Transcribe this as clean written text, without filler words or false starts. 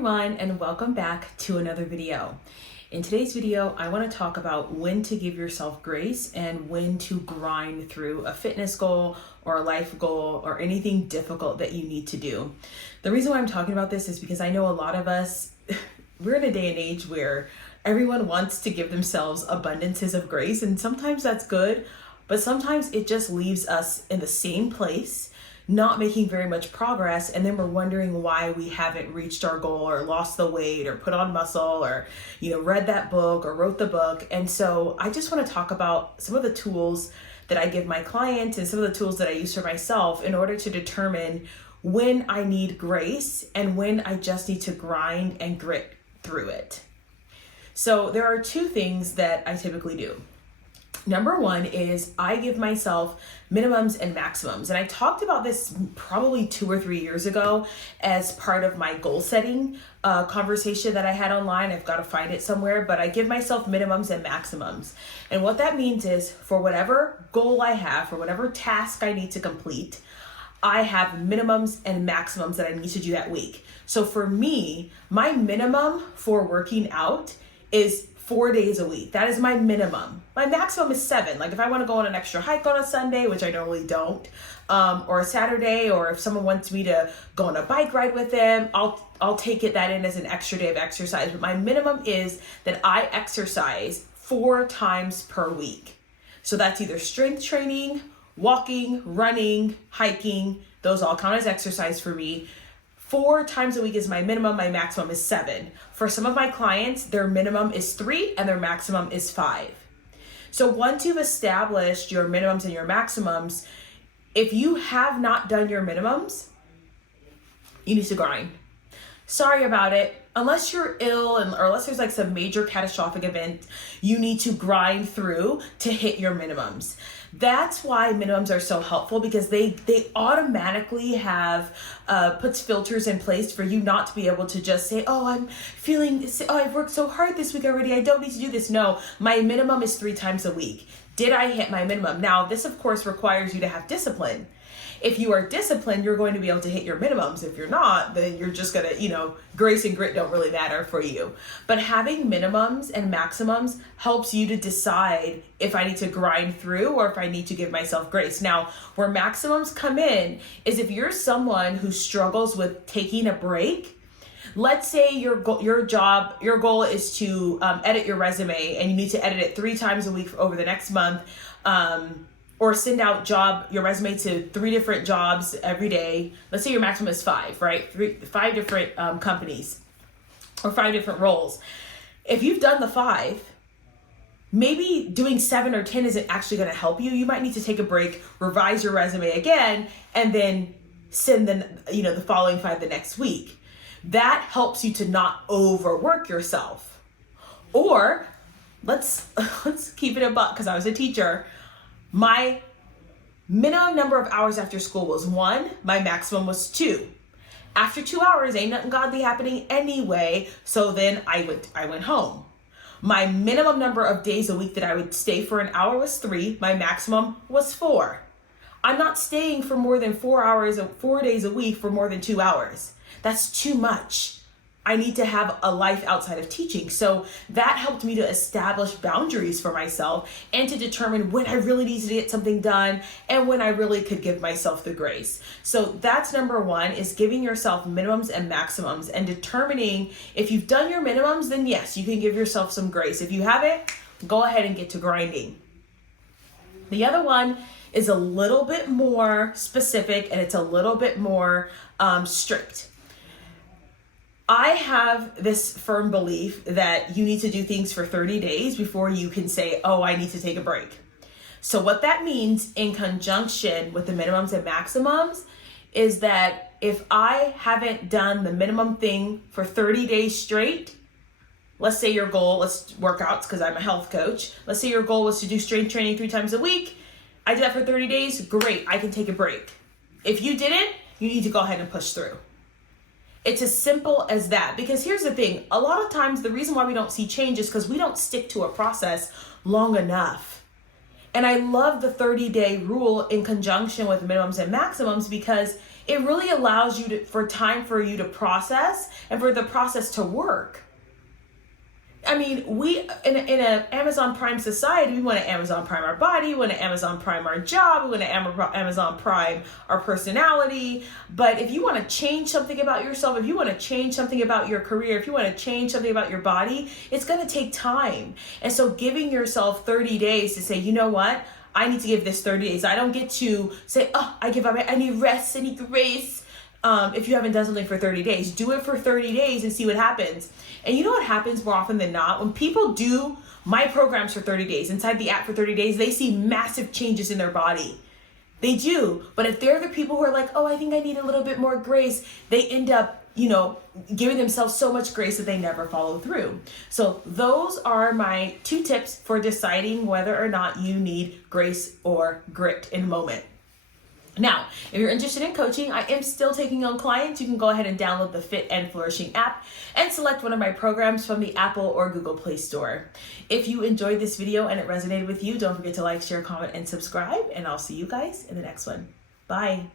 everyone, and welcome back to another video. In today's video, I want to talk about when to give yourself grace and when to grind through a fitness goal or a life goal or anything difficult that you need to do. The reason why I'm talking about this is because I know a lot of us, we're in a day and age where everyone wants to give themselves abundances of grace, and sometimes that's good, but sometimes it just leaves us in the same place, not making very much progress, and then we're wondering why we haven't reached our goal or lost the weight or put on muscle or read that book or wrote the book. And so I just want to talk about some of the tools that I give my clients and some of the tools that I use for myself in order to determine when I need grace and when I just need to grind and grit through it. So there are two things that I typically do. Number one is I give myself minimums and maximums. And I talked about this probably 2 or 3 years ago as part of my goal setting conversation that I had online. I've got to find it somewhere, but I give myself minimums and maximums. And what that means is for whatever goal I have, for whatever task I need to complete, I have minimums and maximums that I need to do that week. So for me, my minimum for working out is 4 days a week. That is my minimum. My maximum is 7. Like if I want to go on an extra hike on a Sunday, which I normally don't, or a Saturday, or if someone wants me to go on a bike ride with them, I'll take that in as an extra day of exercise. But my minimum is that I exercise 4 times per week. So that's either strength training, walking, running, hiking. Those all count as exercise for me. 4 times a week is my minimum. My maximum is 7. For some of my clients, their minimum is 3 and their maximum is 5. So once you've established your minimums and your maximums, if you have not done your minimums, you need to grind. Sorry about it. Unless you're ill or unless there's like some major catastrophic event, you need to grind through to hit your minimums. That's why minimums are so helpful, because they automatically have puts filters in place for you not to be able to just say, I've worked so hard this week already, I don't need to do this. No, my minimum is 3 times a week. Did I hit my minimum? Now, this of course requires you to have discipline. If you are disciplined, you're going to be able to hit your minimums. If you're not, then you're just going to, grace and grit don't really matter for you. But having minimums and maximums helps you to decide if I need to grind through or if I need to give myself grace. Now, where maximums come in is if you're someone who struggles with taking a break. Let's say your goal is to edit your resume, and you need to edit it 3 times a week over the next month. Or send out your resume to 3 different jobs every day. Let's say your maximum is 5, right? 5 different companies or 5 different roles. If you've done the 5, maybe doing 7 or 10 isn't actually going to help you. You might need to take a break, revise your resume again, and then send the following 5 the next week. That helps you to not overwork yourself. Or let's keep it a buck, because I was a teacher. My minimum number of hours after school was 1. My maximum was 2. After 2 hours, ain't nothing godly happening anyway. So then I went home. My minimum number of days a week that I would stay for an hour was 3. My maximum was 4. I'm not staying for more than 4 days a week for more than 2 hours. That's too much. I need to have a life outside of teaching. So that helped me to establish boundaries for myself and to determine when I really needed to get something done and when I really could give myself the grace. So that's number 1, is giving yourself minimums and maximums and determining if you've done your minimums, then yes, you can give yourself some grace. If you haven't, go ahead and get to grinding. The other one is a little bit more specific, and it's a little bit more strict. I have this firm belief that you need to do things for 30 days before you can say, I need to take a break. So what that means in conjunction with the minimums and maximums is that if I haven't done the minimum thing for 30 days straight, let's say your goal, let's workouts, because I'm a health coach. Let's say your goal was to do strength training 3 times a week. I did that for 30 days. Great. I can take a break. If you didn't, you need to go ahead and push through. It's as simple as that. Because here's the thing. A lot of times the reason why we don't see change is because we don't stick to a process long enough. And I love the 30-day rule in conjunction with minimums and maximums because it really allows you for time for you to process and for the process to work. I mean, we in an Amazon Prime society, we want to Amazon Prime our body, we want to Amazon Prime our job, we want to Amazon Prime our personality. But if you want to change something about yourself, if you want to change something about your career, if you want to change something about your body, it's going to take time. And so giving yourself 30 days to say, you know what? I need to give this 30 days. I don't get to say, oh, I give up. I need rest. I need grace. If you haven't done something for 30 days, do it for 30 days and see what happens. And you know what happens more often than not? When people do my programs for 30 days, inside the app for 30 days, they see massive changes in their body. They do. But if they're the people who are like, oh, I think I need a little bit more grace, they end up, giving themselves so much grace that they never follow through. So those are my 2 tips for deciding whether or not you need grace or grit in the moment. Now, if you're interested in coaching, I am still taking on clients. You can go ahead and download the Fit and Flourishing app and select one of my programs from the Apple or Google Play Store. If you enjoyed this video and it resonated with you, don't forget to like, share, comment, and subscribe, and I'll see you guys in the next one. Bye.